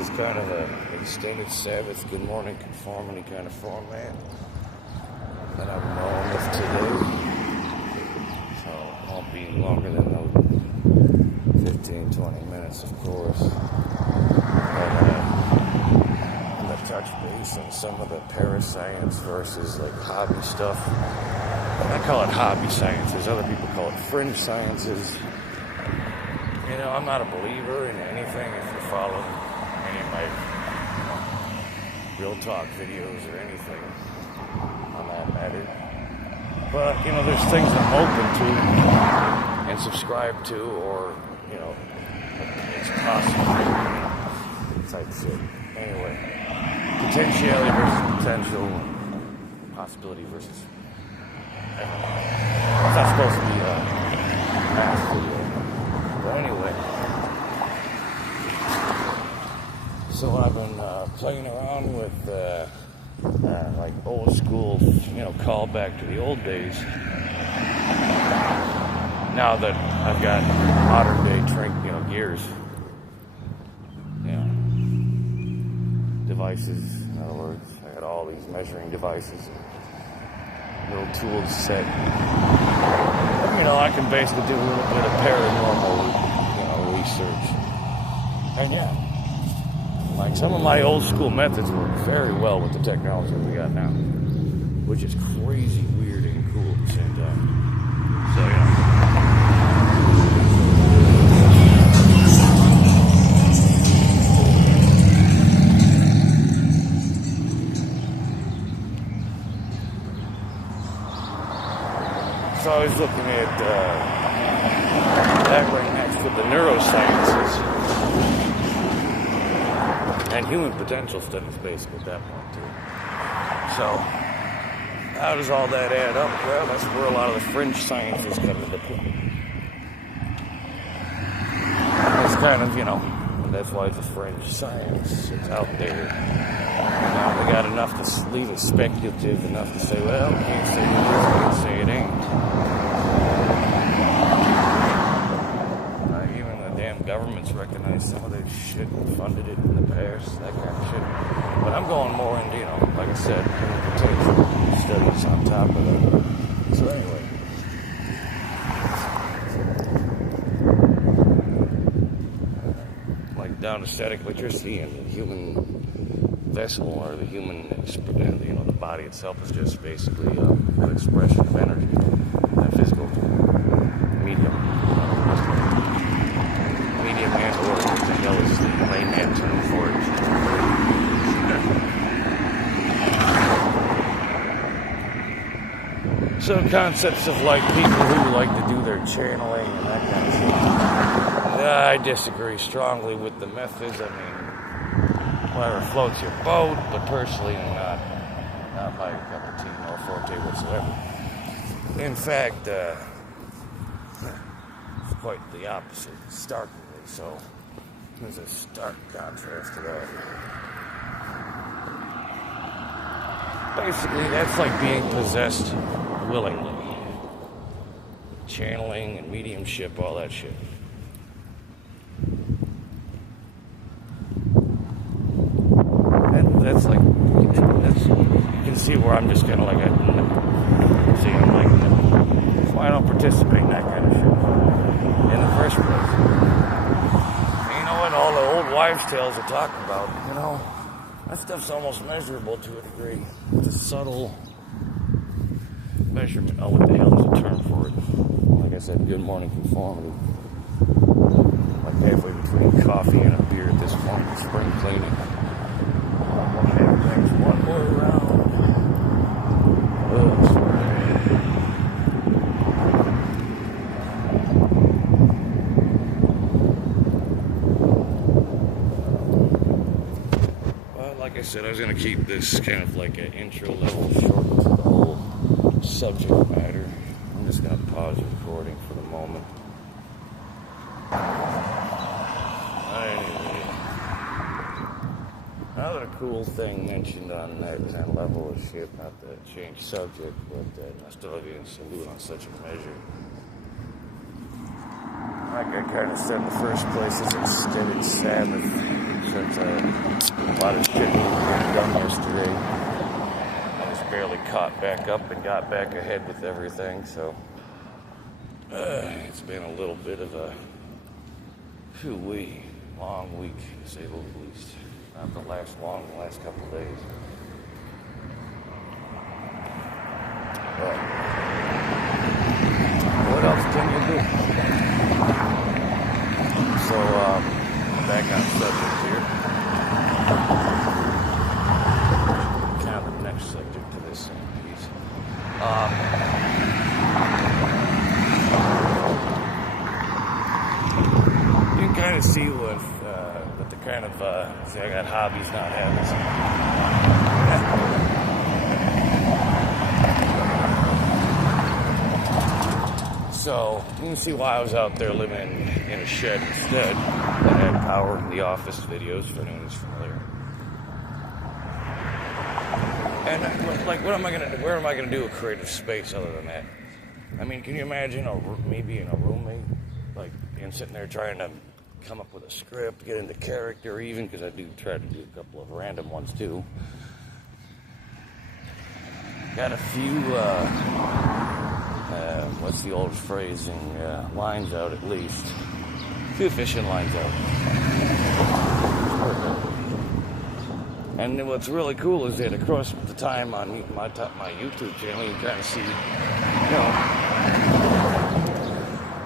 is kind of an extended Sabbath, Good Morning Conformity kind of format that I'm rolling with today. So it won't be longer than those 15-20 minutes, of course. But I'm going to touch base on some of the parascience versus like hobby stuff. I call it hobby sciences. Other people call it fringe sciences. You know, I'm not a believer in anything. If you follow any of my real talk videos or anything on that matter. But, you know, there's things I'm open to and subscribe to, or, you know, it's possible type shit. Anyway, potentiality versus potential, possibility versus, I don't know. It's not supposed to be a mass video. But anyway, so I've been playing around with like old school, you know, call back to the old days. Now that I've got modern day gears, devices. In other words, I got all these measuring devices, little tools set. You know, I can basically do a little bit of paranormal, research. And yeah, like some of my old school methods work very well with the technology we got now, which is crazy, weird, and cool at the same time. So yeah. So I was looking at that right next to the neurosciences and human potential studies, basically, at that point, too. So, how does all that add up? Well, that's where a lot of the fringe sciences come into play. It's kind of, that's why it's a fringe science. It's out there. Now, they got enough to leave it speculative, enough to say, well, can't say it is, can't say it ain't. Even the damn governments recognize some of their shit and funded it in the past, that kind of shit. But I'm going more into, like I said, potential studies on top of that. So anyway. Like down to static electricity and the human vessel, or the human, the body itself is just basically an expression of energy, a physical medium. Medium and or what the hell is the layman term for it? So concepts of like people who like to do their channeling and that kind of stuff. I disagree strongly with the methods. I mean, whatever floats your boat, but personally not my cup of tea, nor forte whatsoever. In fact, it's quite the opposite, starkly so. There's a stark contrast to that. Basically, that's like being possessed willingly. Channeling and mediumship, all that shit. That's like, you can see where I'm just kind of like, why I don't participate in that kind of shit in the first place. You know what all the old wives' tales are talking about, that stuff's almost measurable to a degree. It's a subtle measurement. Oh, what the hell is the term for it? Like I said, Good Morning Conformity. Like halfway between coffee and a beer at this point, spring cleaning. Things one more round. Well, like I said, I was going to keep this kind of like an intro level short to the whole subject matter. I'm just going to pause the recording for the moment. Another cool thing mentioned on that kind of level of shit, not to change subject, but nostalgia salute on such a measure. Like I kind of said in the first place, it's extended Sabbath since a lot of shit was done yesterday. I was barely caught back up and got back ahead with everything, so it's been a little bit of a long week, to say the least. Not the last couple of days. But what else can you do? So, back on subject here. Kind of the next subject to this piece. You can kind of see with the kind of, see, I got hobbies, not habits. So, you can see why I was out there living in a shed instead. I had power in the office videos, if anyone is familiar. And, like, what am I going to do? Where am I going to do a creative space other than that? I mean, can you imagine me being a roommate? Like, and sitting there trying to come up with a script, get into character even, because I do try to do a couple of random ones too. Got a few, what's the old phrasing, lines out at least. A few fishing lines out. And what's really cool is that across the time on my YouTube channel, you kind of see,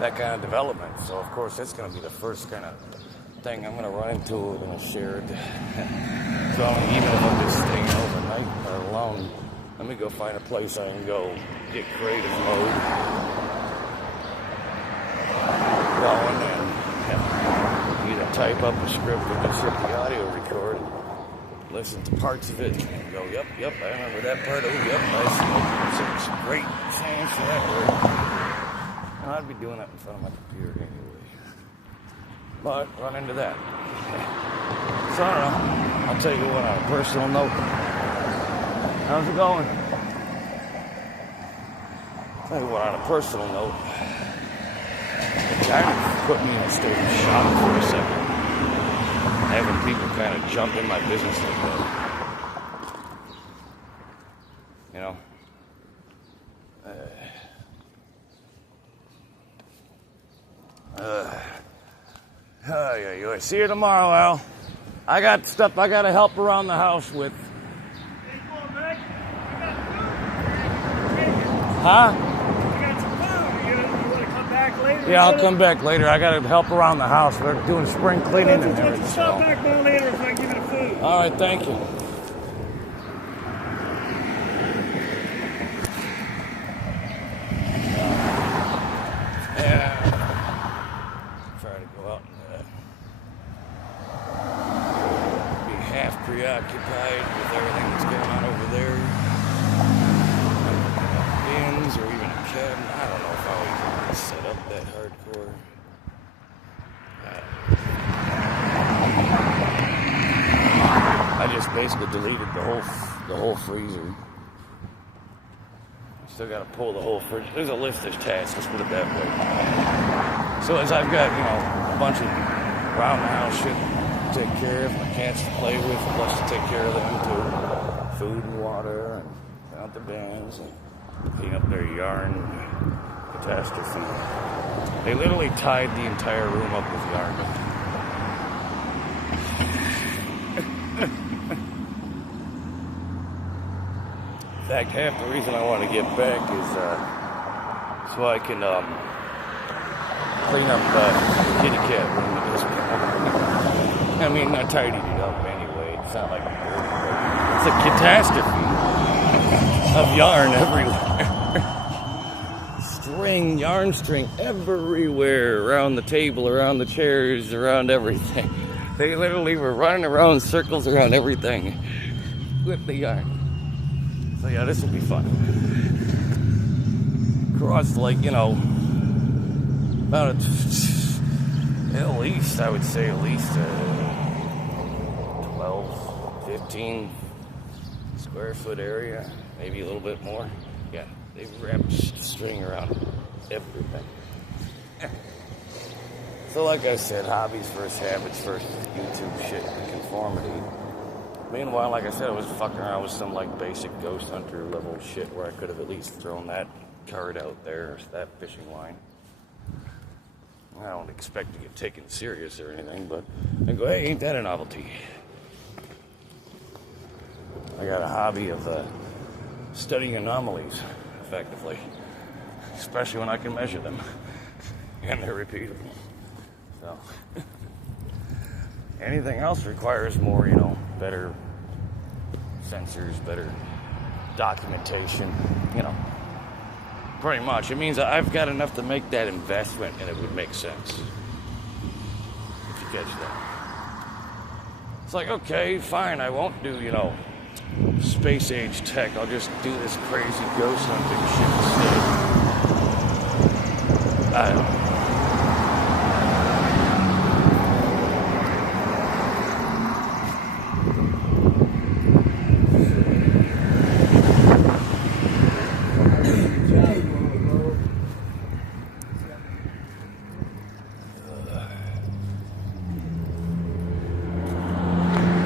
that kind of development. So, of course, that's going to be the first kind of thing I'm going to run into in a shared. So, even if I'm just staying overnight or alone, let me go find a place I can go get creative mode going and either type up a script or just hit the audio record, listen to parts of it, and go, yep, I remember that part. Oh, yep, I see some great sayings for that word. And I'd be doing that in front of my computer anyway. But run into that. So I don't know. I'll tell you what, on a personal note. How's it going? I'll tell you what, on a personal note, it kind of put me in a state of shock for a second. Having people kind of jump in my business like that. You know? Yeah. See you tomorrow, Al. I got stuff I gotta help around the house with. Huh? Yeah, I'll come back later. I gotta help around the house. We're doing spring cleaning and everything. Stop back by later if I give you the food. All right, thank you. Try to go out and be half preoccupied with everything that's going on over there. Bins or even a cabin. I don't know if I was set up that hardcore. I just basically deleted the whole freezer. Still got to pull the whole fridge. There's a list of tasks, let's put it that way. So as I've got, a bunch of around the house shit to take care of, my cats to play with, plus to take care of them too. Food and water, and out the bins, and clean up their yarn catastrophe. They literally tied the entire room up with yarn. In fact, half the reason I want to get back is so I can clean up the kitty cat room at this point. I mean, I tidied it up anyway. It's not like it's a catastrophe of yarn everywhere. Yarn string everywhere, around the table, around the chairs, around everything. They literally were running around in circles around everything with the yarn. So yeah, this will be fun. Across about at least, I would say 12, 15 square foot area, maybe a little bit more. Yeah, they've wrapped string around everything. So like I said, hobbies first, habits first, YouTube shit, and conformity. Meanwhile, like I said, I was fucking around with some like basic ghost hunter level shit where I could have at least thrown that card out there, that fishing line. I don't expect to get taken serious or anything, but I go, hey, ain't that a novelty? I got a hobby of studying anomalies, effectively, especially when I can measure them, and they're repeatable. So, anything else requires more, better sensors, better documentation, pretty much. It means I've got enough to make that investment, and it would make sense, if you catch that. It's like, okay, fine, I won't do, space age tech. I'll just do this crazy ghost hunting shit instead. I don't know.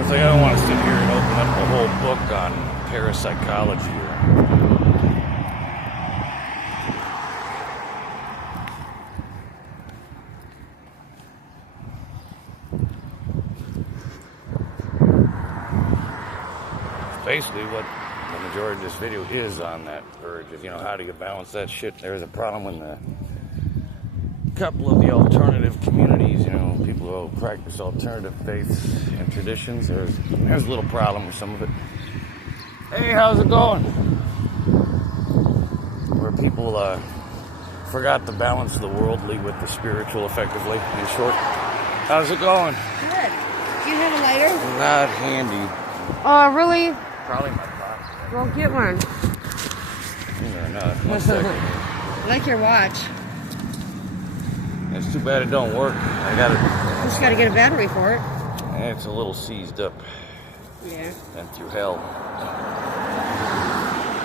It's like I don't want to sit here and open up the whole book on parapsychology. Basically what the majority of this video is on that urge of, how do you balance that shit? There's a problem when a couple of the alternative communities, people who practice alternative faiths and traditions, there's a little problem with some of it. Hey, how's it going? Where people forgot to balance the worldly with the spiritual, effectively, in short. How's it going? Good. Do you have a lighter? Not handy. Oh, really? Probably my pocket. Well, get one. Or not. 1 second. I like your watch. It's too bad it don't work. I got it. Just got to get a battery for it. It's a little seized up. Yeah. And through hell.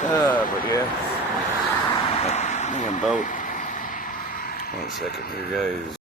But yeah. Me and boat. 1 second here, guys.